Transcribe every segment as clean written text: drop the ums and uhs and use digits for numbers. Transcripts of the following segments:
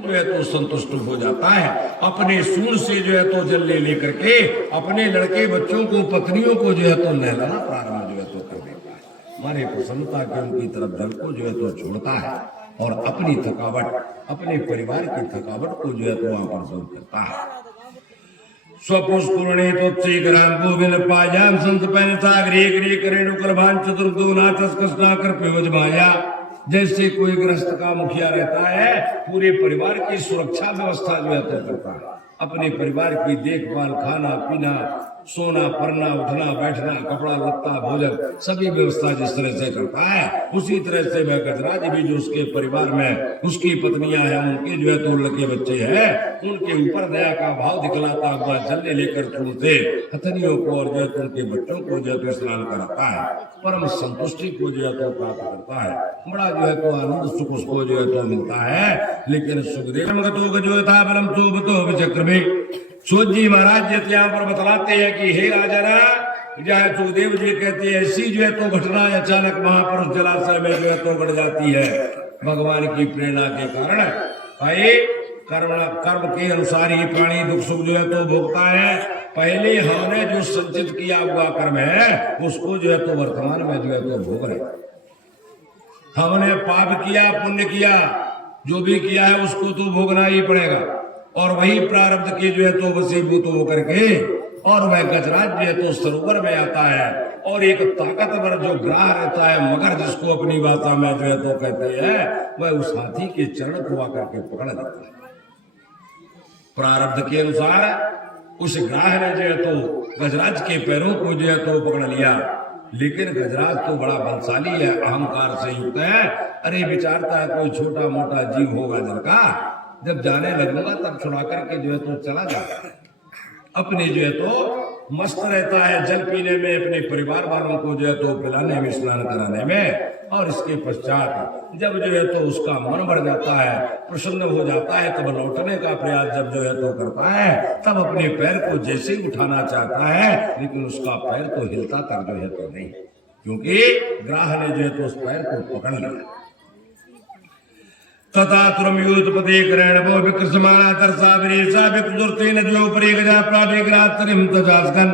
जो है तो संतुष्ट हो जाता है। अपने सूंड से जो है तो जल ले लेकर के अपने लड़के बच्चों को पत्नियों को जो है तो नहलाना प्रारंभ जो है तो कर देता है। हमारे प्रसन्नता के उनकी तरफ जल को जो है तो छोड़ता है और अपनी थकावट अपने परिवार की थकावट को जो है तो वहां पर दूर करता है। स्वपुष्कुरणे तोच्चे ग्राम गोविंद पाजाम संत पैन सागरे गृह करेणु करभान चतुर्दो नाथस कृष्णा कर पेवज माया। जैसे कोई गृहस्थ का मुखिया रहता है, पूरे परिवार की सुरक्षा व्यवस्था जो है तो करता है, अपने परिवार की देखभाल, खाना पीना, सोना पढ़ना, उठना बैठना, कपड़ा लत्ता भोजन सभी व्यवस्था जिस तरह से करता है, उसी तरह से वह गजराज भी जो उसके परिवार में उसकी पत्नियां हैं, उनके जो है तो लड़के बच्चे हैं, उनके ऊपर दया का भाव दिखलाता हुआ जल लेकर चूड़ते हथनियों को और जो है उनके बच्चों को जो है तो स्नान कराता है, परम संतुष्टि को जो है तो प्राप्त करता है। बड़ा जो है तो आनंद सुख उसको जो है तो मिलता है। लेकिन सुखदेव जो था बलम चोबतो चक्र में सूत जी महाराज यहाँ पर बतलाते हैं कि हे राजा जहाँ सुखदेव जी कहते हैं ऐसी जो है तो घटना अचानक महापुरुष जलाशय में जो है तो बढ़ जाती है भगवान की प्रेरणा के कारण। भाई कर्म के अनुसार ही प्राणी दुख सुख जो है तो भोगता है। पहले हमने जो संचित किया हुआ कर्म है उसको जो है तो वर्तमान में जो है तो भोग रहे। हमने पाप किया पुण्य किया, जो भी किया है उसको तो भोगना ही पड़ेगा और वही प्रारब्ध के जो है तो वशीभूत होकर के और वह गजराज जो है तो सरोवर में आता है और एक ताकतवर जो ग्राह रहता है मगर जिसको अपनी भाषा में जो है तो कहते हैं, वह उस हाथी के चरण को आकर के पकड़ देता है। प्रारब्ध के अनुसार उस ग्राह ने जो है तो गजराज के पैरों को जो है तो पकड़ लिया, लेकिन गजराज तो बड़ा बलशाली है, अहंकार से युक्त है। अरे विचारता है कोई छोटा मोटा जीव होगा जल का, जब जाने लगूंगा तब छुड़ा करके जो है तो चला जाता है। अपने जो है तो मस्त रहता है जल पीने में, अपने परिवार वालों को जो है तो पिलाने में, स्नान कराने में, और इसके पश्चात जब जो है तो उसका मन भर जाता है, प्रसन्न हो जाता है, तब लौटने का प्रयास जब जो है तो करता है, तब अपने पैर को जैसे ही उठाना चाहता है, लेकिन उसका पैर तो हिलता तक जो है तो नहीं, क्योंकि ग्राह ने जो है तो उस पैर को पकड़ लिया। तथा तुरमयूतपते करेणवो विकृसमाना तरसावरेशा विकृतेन जो परे गजा प्रावेग्रात्रिम तजास्कन।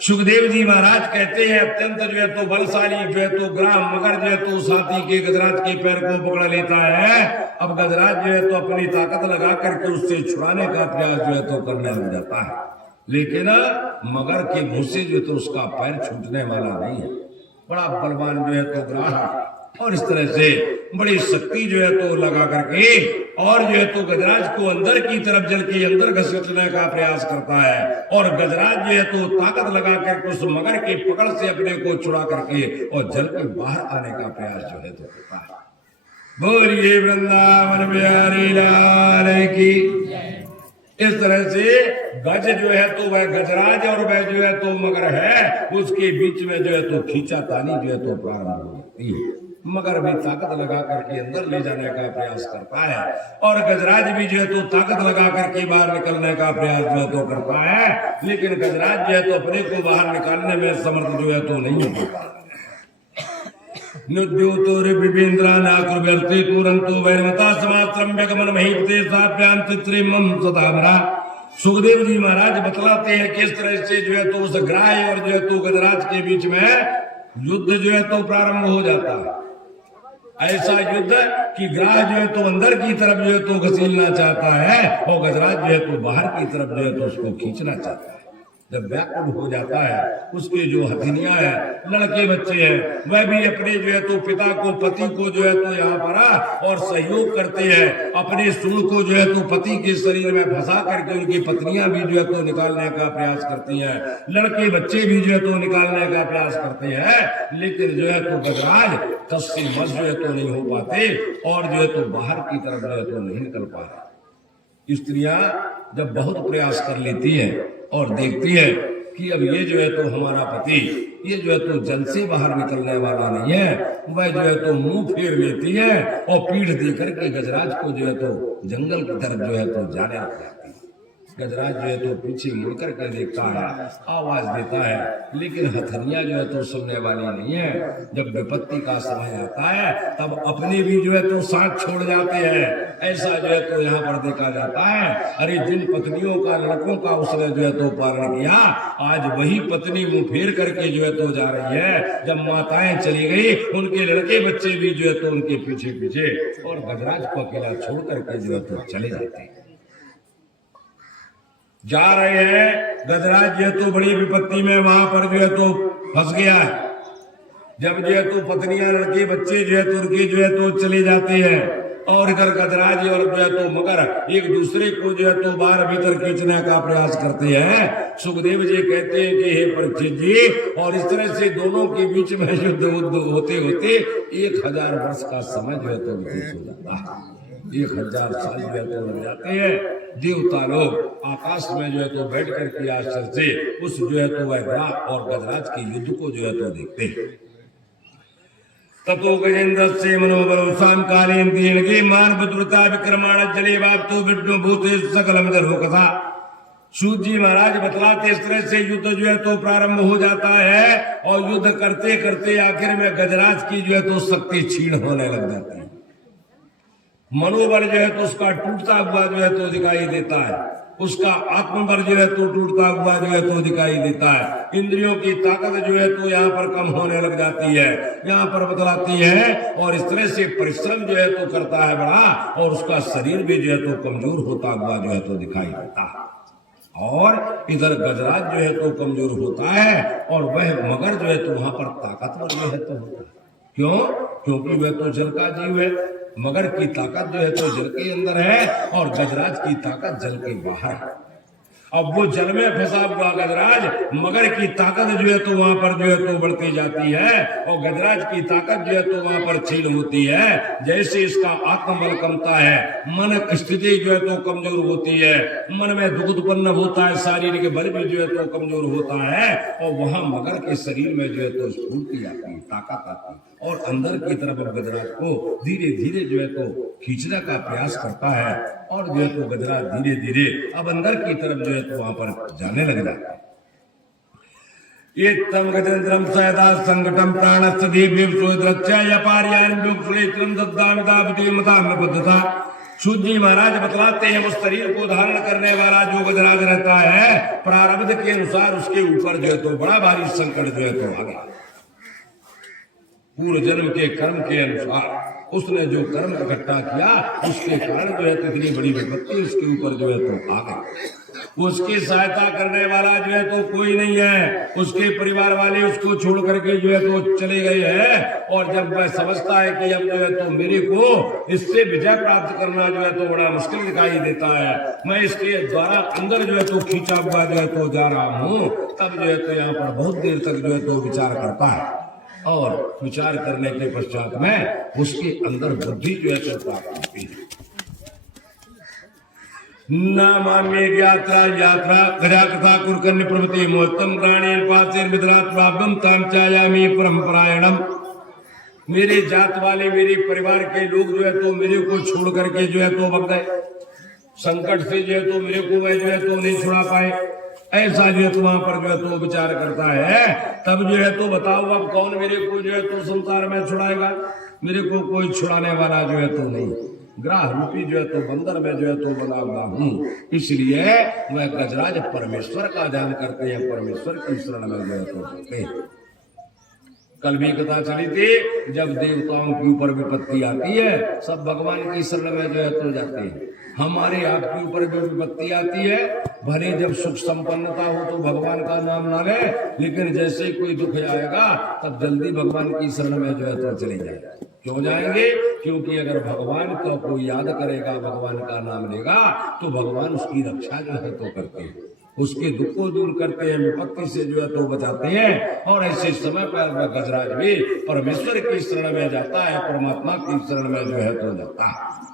सुखदेव जी महाराज कहते हैं अत्यंत जो है तो बलशाली जो है तो ग्राम मगर जो है तो साथी के गजराज के पैर को पकड़ लेता है। अब गजराज जो है तो अपनी ताकत लगा करके उससे छुड़ाने का प्रयास जो है तो करने लग जाता है, लेकिन मगर के मुंह से जो है तो उसका पैर छूटने वाला नहीं है। बड़ा बलवान जो है तो ग्राह और इस तरह से बड़ी शक्ति जो है तो लगा करके और जो है तो गजराज को अंदर की तरफ जल के अंदर घसीटने का प्रयास करता है और गजराज जो है तो ताकत लगा करके उस मगर के पकड़ से अपने को छुड़ा करके और जल के बाहर आने का प्रयास जो है तो करता है। बोलिए वृंदावन बिहारी लाल की। इस तरह से गज जो है तो वह गजराज और वह जो है तो मगर है, उसके बीच में जो है तो खींचातानी जो है तो प्रारंभ हो जाती है। मगर भी ताकत लगा करके अंदर ले जाने का प्रयास करता है और गजराज भी जो है तो ताकत लगा करके बाहर निकलने का प्रयास जो है तो करता है, लेकिन गजराज जो है तो अपने को बाहर निकालने में समर्थ जो है तो नहीं हो पाता। सुखदेव जी महाराज बतलाते हैं किस तरह से जो है तो उस ग्राह और जो है तो गजराज के बीच में युद्ध जो है तो प्रारंभ हो जाता है। ऐसा युद्ध कि ग्राह जो है तो अंदर की तरफ जो है तो घसीलना चाहता है और गजराज जो है तो बाहर की तरफ जो है तो उसको खींचना चाहता है। जब व्याकुल हो जाता है, उसके जो हथिनियां हैं, लड़के बच्चे हैं, वह भी अपने जो है तो पिता को पति को जो है तो यहाँ पर और सहयोग करते हैं, अपने सूंड को जो है तो पति के शरीर में फंसा करके उनकी पत्नियां भी जो है तो निकालने का प्रयास करती हैं, लड़के बच्चे भी जो है तो निकालने का प्रयास करते हैं, लेकिन जो है तो गजराज तस से मस जो है तो नहीं हो पाते और जो है तो बाहर की तरफ जो है तो नहीं निकल पाते। स्त्रियां जब बहुत प्रयास कर लेती हैं और देखती है कि अब ये जो है तो हमारा पति ये जो है तो जल से बाहर निकलने वाला नहीं है, वह जो है तो मुंह फेर लेती है और पीठ देकर के गजराज को जो है तो जंगल की तरफ जो है तो जाने लग जाती है। गजराज जो है तो पीछे मुड़ करके देखता है, आवाज देता है, लेकिन हथनिया जो है तो सुनने वाली नहीं है। जब विपत्ति का समय आता है तब अपने भी जो है तो साथ छोड़ जाते हैं। ऐसा जो है तो यहाँ पर देखा जाता है। अरे जिन पत्नियों का, लड़कों का उसने जो है तो पालन किया, आज वही पत्नी मुंह फेर करके जो है तो जा रही है। जब माताएं चली गई, उनके लड़के बच्चे भी जो है तो उनके पीछे पीछे, और गजराज को अकेला छोड़ करके जो है तो चले जाते हैं। जा रहे हैं, गजराज जो है तो बड़ी विपत्ति में वहां पर जो है तो फंस गया। जब जो है तो पत्नियां, लड़के बच्चे जो है तो उनके जो है तो चले जाते हैं, और इधर गजराज और जो है तो मगर एक दूसरे को जो है तो बाहर भीतर खींचने का प्रयास करते हैं। सुखदेव जी कहते हैं कि हे परीक्षित जी, और इस तरह से दोनों के बीच में युद्ध होते होते 1000 वर्ष का समय जो है तो व्यतीत हो जाता है। 1000 साल जो है तो लग जाते हैं। देवता लोग आकाश में जो है तो बैठ करके आश्चर्य से उस जो है तो वह और गजराज के युद्ध को जो है तो देखते हैं। ततो गजेंद्र से मनोबल शाम कालीन दीन के मानव दुर्ता विक्रमाण जले बाप तो विष्णु भूते सकलम दर्भो कथा। सूत जी महाराज बतलाते, इस तरह से युद्ध जो है तो प्रारंभ हो जाता है, और युद्ध करते करते आखिर में गजराज की जो है तो शक्ति क्षीण होने लग जाती है। मनोबल जो है तो उसका टूटता हुआ जो है तो दिखाई देता है। उसका आत्मबल जो है तो टूटता हुआ जो है तो दिखाई देता है। इंद्रियों की ताकत जो है तो यहाँ पर कम होने लग जाती है, यहाँ पर बतलाती है। और इस तरह से परिश्रम जो है तो करता है बड़ा, और उसका शरीर भी जो है तो कमजोर होता हुआ जो है तो दिखाई देता है। और इधर गजराज जो है तो कमजोर होता है, और वह मगर जो है तो वहां पर ताकतवर जो है तो होता है। क्यों? क्योंकि वह तो जल का जीव है। मगर की ताकत जो है तो जल के अंदर है, और गजराज की ताकत जल के बाहर है। अब वो जल में फंसा हुआ गजराज, मगर की ताकत जो है तो वहां पर जो है तो बढ़ती जाती है, और गजराज की ताकत जो है तो वहां पर क्षीण होती है। जैसे इसका आत्मबल कमता है, मन स्थिति जो है तो कमजोर होती है, मन में दुख उत्पन्न होता है, शारीरिक बल भी जो है तो कमजोर होता है, और वहां मगर के शरीर में जो है तो स्फूर्ति आती है, ताकत आती है, और अंदर की तरफ गजराज को धीरे धीरे जो है तो खींचने का प्रयास करता है, और जो है तो गजराज धीरे धीरे अब अंदर की तरफ जो है तो वहां पर जाने लग जाता है। ये तम गजेंद्रम सयदा संकटम प्राणस्य देव्यम सोद्रच्चा यपार्यान विक्षुलेत्रम दद्दामिदावती मता में बुद्धता। सूत जी महाराज बतलाते हैं, उस शरीर को धारण करने वाला जो गजराज रहता है, प्रारब्ध के अनुसार उसके ऊपर जो है तो बड़ा भारी संकट जो है तो आ गया। पूर्व जन्म के कर्म के अनुसार उसने जो कर्म इकट्ठा किया, उसके कारण जो है तो इतनी बड़ी विपत्ति उसके ऊपर जो है तो आ गई। उसकी सहायता करने वाला जो है तो कोई नहीं है। उसके परिवार वाले उसको छोड़ करके जो है तो चले गए हैं, और जब वह समझता है कि अब जो है तो मेरे को इससे विजय प्राप्त करना जो है तो बड़ा मुश्किल दिखाई देता है, मैं इसके द्वारा अंदर जो है तो खींचा हुआ जो है तो जा रहा हूँ, तब जो है तो यहाँ पर बहुत देर तक जो है तो विचार करता है, और विचार करने के पश्चात में उसके अंदर बुद्धि जो है तो प्राप्त होती है। नामाम्य यात्रा यात्रा गजा कथा कुरकन्य प्रभृति मोहतम प्राणेन पासेन मित्रात्वाभ्यम ताम चायामी परंपरायणम। मेरे जात वाले, मेरे परिवार के लोग जो है तो मेरे को छोड़ करके जो है तो भग गए। संकट से जो है तो मेरे को वह जो है तो नहीं छुड़ा पाए। ऐसा जो है तो वहां पर जो है तो विचार करता है। तब जो है तो बताओ अब कौन मेरे को जो है तो संसार में छुड़ाएगा? मेरे को कोई छुड़ाने वाला जो है तो नहीं। ग्राह रूपी जो है तो बंदर में जो है तो बना हुआ हूँ। इसलिए वह गजराज परमेश्वर का ध्यान करते हैं, परमेश्वर की शरण में जो है तो जाते हैं। कल भी कथा चली थी, जब देवताओं के ऊपर विपत्ति आती है, सब भगवान की शरण में जो है तो जाते हैं। हमारे आपके ऊपर भी विपत्ति आती है, भले जब सुख संपन्नता हो तो भगवान का नाम ना ले, लेकिन जैसे कोई दुख आएगा तब जल्दी भगवान की शरण में जो है तो चले जाएगा। क्यों जाएंगे? क्योंकि अगर भगवान का कोई याद करेगा, भगवान का नाम लेगा, तो भगवान उसकी रक्षा जो है तो करते हैं, उसके दुख को दूर करते हैं, विपत्ति से जो है तो बचाते हैं। और ऐसे समय पर वह गजराज भी परमेश्वर की शरण में जाता है, परमात्मा की शरण में जो है तो जाता है।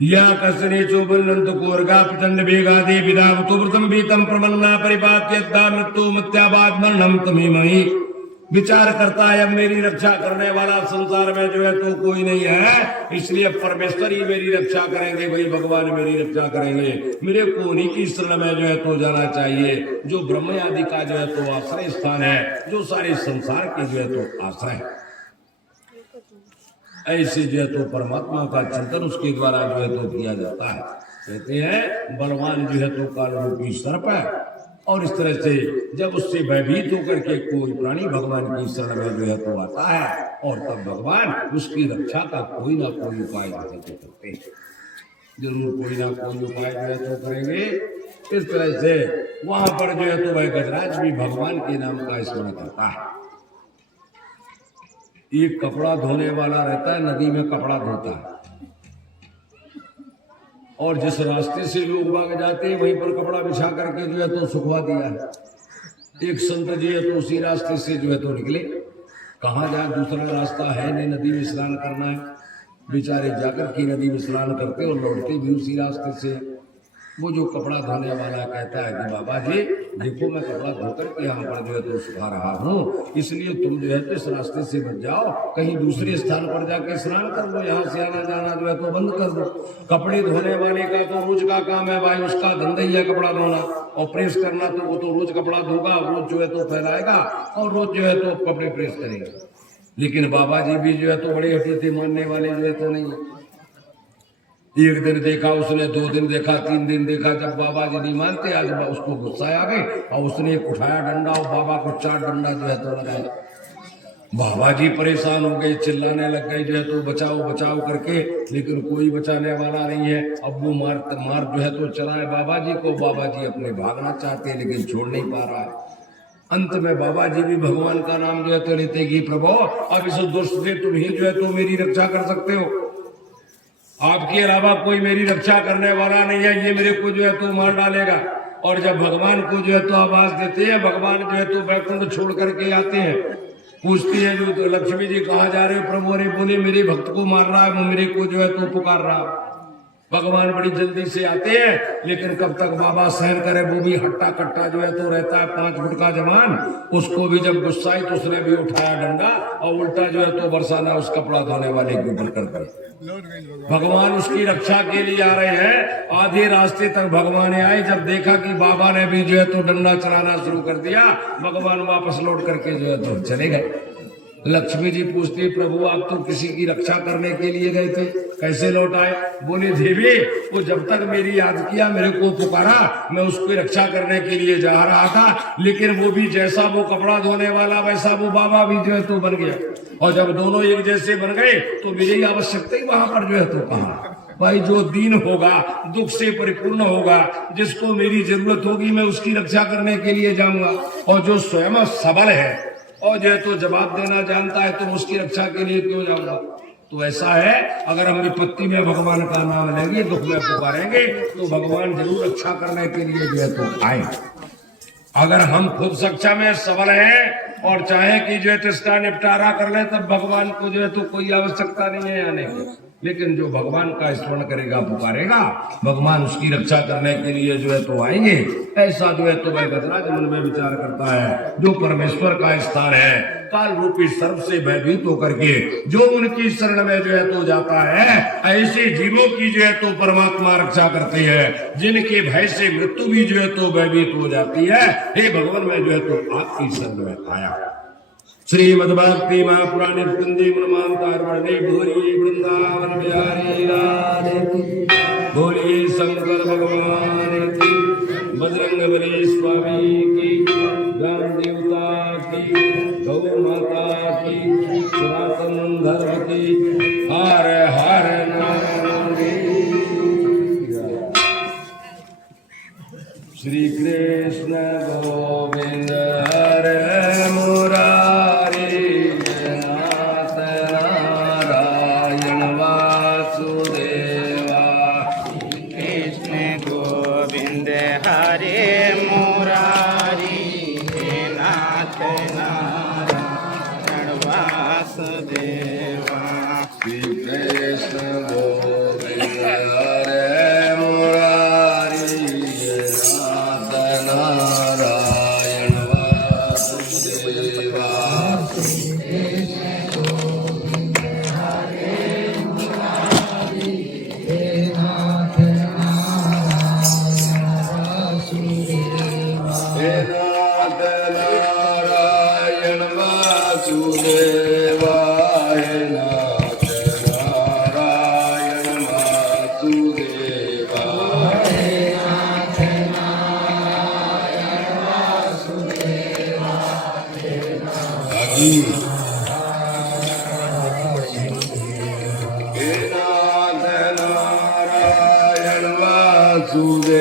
या कसने चोबनंत कोरगा प्रचंड वेगादि विदावतो व्रतम भीतम प्रमन्ना परिपात्यद्दा मृत्यु मत्याबाद मरणम तमीमहि। विचार करता है अब मेरी रक्षा करने वाला संसार में जो है तो कोई नहीं है, इसलिए परमेश्वर ही मेरी रक्षा करेंगे, भाई भगवान मेरी रक्षा करेंगे, मेरे को उन्हीं की शरण में जो है तो जाना चाहिए, जो ब्रह्म आदि का जो है तो आश्रय स्थान है, जो सारे संसार के जो है तो आश्रय है। ऐसे जो है तो परमात्मा का चिंतन उसके द्वारा जो है तो किया जाता है। कहते हैं बलवान जो है तो काल रूपी सर्प है, और इस तरह से जब उससे भयभीत होकर के कोई प्राणी भगवान की शरण में जो है तो आता है, और तब भगवान उसकी रक्षा का कोई ना कोई उपाय करते हैं, जरूर कोई ना कोई उपाय जो है तो करेंगे। इस तरह से वहां पर जो है तो वह गजराज भी भगवान के नाम का स्मरण करता है। एक कपड़ा धोने वाला रहता है, नदी में कपड़ा धोता है, और जिस रास्ते से लोग भाग जाते हैं वहीं पर कपड़ा बिछा करके जो है तो सुखवा दिया है। एक संत जी है तो उसी रास्ते से जो है तो निकले, कहाँ जाए, दूसरा रास्ता है नहीं, नदी में स्नान करना है, बेचारे जाकर के नदी में स्नान करते और लौटते भी उसी रास्ते से। वो जो कपड़ा धोने वाला कहता है कि बाबा जी देखो मैं कपड़ा धोकर के यहाँ पर जो है तो सुखा रहा हूँ, इसलिए तुम जो है तो इस रास्ते से बच जाओ, कहीं दूसरे स्थान पर जाके स्नान कर लो, यहाँ से आना जाना जो है तो बंद कर दो। कपड़े धोने वाले का तो रोज का काम है भाई, उसका धंधा ही है कपड़ा धोना, और प्रेस करना तो वो तो रोज कपड़ा धोगा, रोज जो है तो फैलाएगा और रोज जो है तो कपड़े प्रेस करेगा। लेकिन बाबा जी भी जो है तो बड़े हठी मानने वाले जो है तो नहीं है। एक दिन देखा उसने, 2 दिन देखा, 3 दिन देखा, जब बाबा जी नहीं मानते आज उसको गुस्सा आ गए और उसने उठाया डंडा और बाबा को 4 डंडा जो है तो लगाया। बाबा जी परेशान हो गए, चिल्लाने लग गए जो है तो बचाओ बचाओ करके, लेकिन कोई बचाने वाला नहीं है। अब वो मार जो है तो चला है बाबा जी को, बाबा जी अपने भागना चाहते हैं लेकिन छोड़ नहीं पा रहा है। अंत में बाबा जी भी भगवान का नाम जो है तो लेते कि प्रभु अब इस दुष्ट से तुम ही जो है तो मेरी रक्षा कर सकते हो, आपके अलावा कोई मेरी रक्षा करने वाला नहीं है, ये मेरे को जो है तो मार डालेगा। और जब भगवान को जो है तो आवाज देते हैं, भगवान जो है तो वैकुंठ छोड़ करके आते हैं, पूछती है जो तो लक्ष्मी जी कहाँ जा रहे हो प्रभु? अरे बोले मेरे भक्त को मार रहा है, वो मेरे को जो है तो पुकार रहा। भगवान बड़ी जल्दी से आते हैं, लेकिन कब तक बाबा सहन करे, वो भी हट्टा कट्टा जो है तो रहता है 5 फुट का जवान, उसको भी जब गुस्सा आई तो उसने भी उठाया डंडा और उल्टा जो है तो बरसाना उस कपड़ा धोने वाले के ऊपर कर दिया। भगवान उसकी रक्षा के लिए आ रहे हैं, आधे रास्ते तक भगवान आए, जब देखा कि बाबा ने भी जो है तो डंडा चलाना शुरू कर दिया, भगवान वापस लौट करके जो है तो चले गए। लक्ष्मी जी पूछती प्रभु आप तो किसी की रक्षा करने के लिए गए थे, कैसे लौट आए? बोले देवी वो जब तक मेरी याद किया, मेरे को पुकारा, मैं उसकी रक्षा करने के लिए जा रहा था, लेकिन वो भी जैसा वो कपड़ा धोने वाला वैसा वो बाबा भी जो है तो बन गया, और जब दोनों एक जैसे बन गए तो मेरी आवश्यकता ही वहां पर जो है तो कहा। भाई जो दीन होगा, दुख से परिपूर्ण होगा, जिसको मेरी जरूरत होगी मैं उसकी रक्षा करने के लिए जाऊंगा, और जो स्वयं सबल है और जो है तो जवाब देना जानता है तो उसकी रक्षा के लिए क्यों जाऊंगा? तो ऐसा है, अगर हम विपत्ति में भगवान का नाम लेंगे, दुख में पुकारेंगे, तो भगवान जरूर रक्षा करने के लिए जो है तो आए। अगर हम खुद सक्षा में सबल हैं और चाहे कि जो है तो इसका निपटारा कर ले, तब भगवान को जो है तो कोई आवश्यकता नहीं है आने की। लेकिन जो भगवान का स्मरण करेगा, पुकारेगा, भगवान उसकी रक्षा करने के लिए जो है तो आएंगे। ऐसा जो है तो वह गजराज मन में विचार करता है, जो परमेश्वर का स्थान है, काल रूपी सर्प से भयभीत होकर के जो उनकी शरण में जो है तो जाता है, ऐसे जीवों की जो है तो परमात्मा रक्षा करते हैं, जिनके भय से मृत्यु भी जो है तो भयभीत हो जाती है। हे भगवान मैं जो है तो आपकी शरण में आया। श्रीमद्भक्ति महापुराणे स्कंदे मनमांतार वर्णे भूरी वृंदावन बिहारी राधे की, बोलिए शंकर भगवान की, बजरंग बली स्वामी की, ग्राम देवता की, गौ माता की, सनातन धर्म की, हर हर नारायण। श्री कृष्ण गोविंद हरे मुरारी, नाथ नारायण वासुदेवा। कृष्ण गोविंद हरे मुरारी, नाथ नारायण वासुदेवा। श्री कृष्ण गोविंद हरे मुरारी, नाथ नारायण वासुदेवा। वासुदेव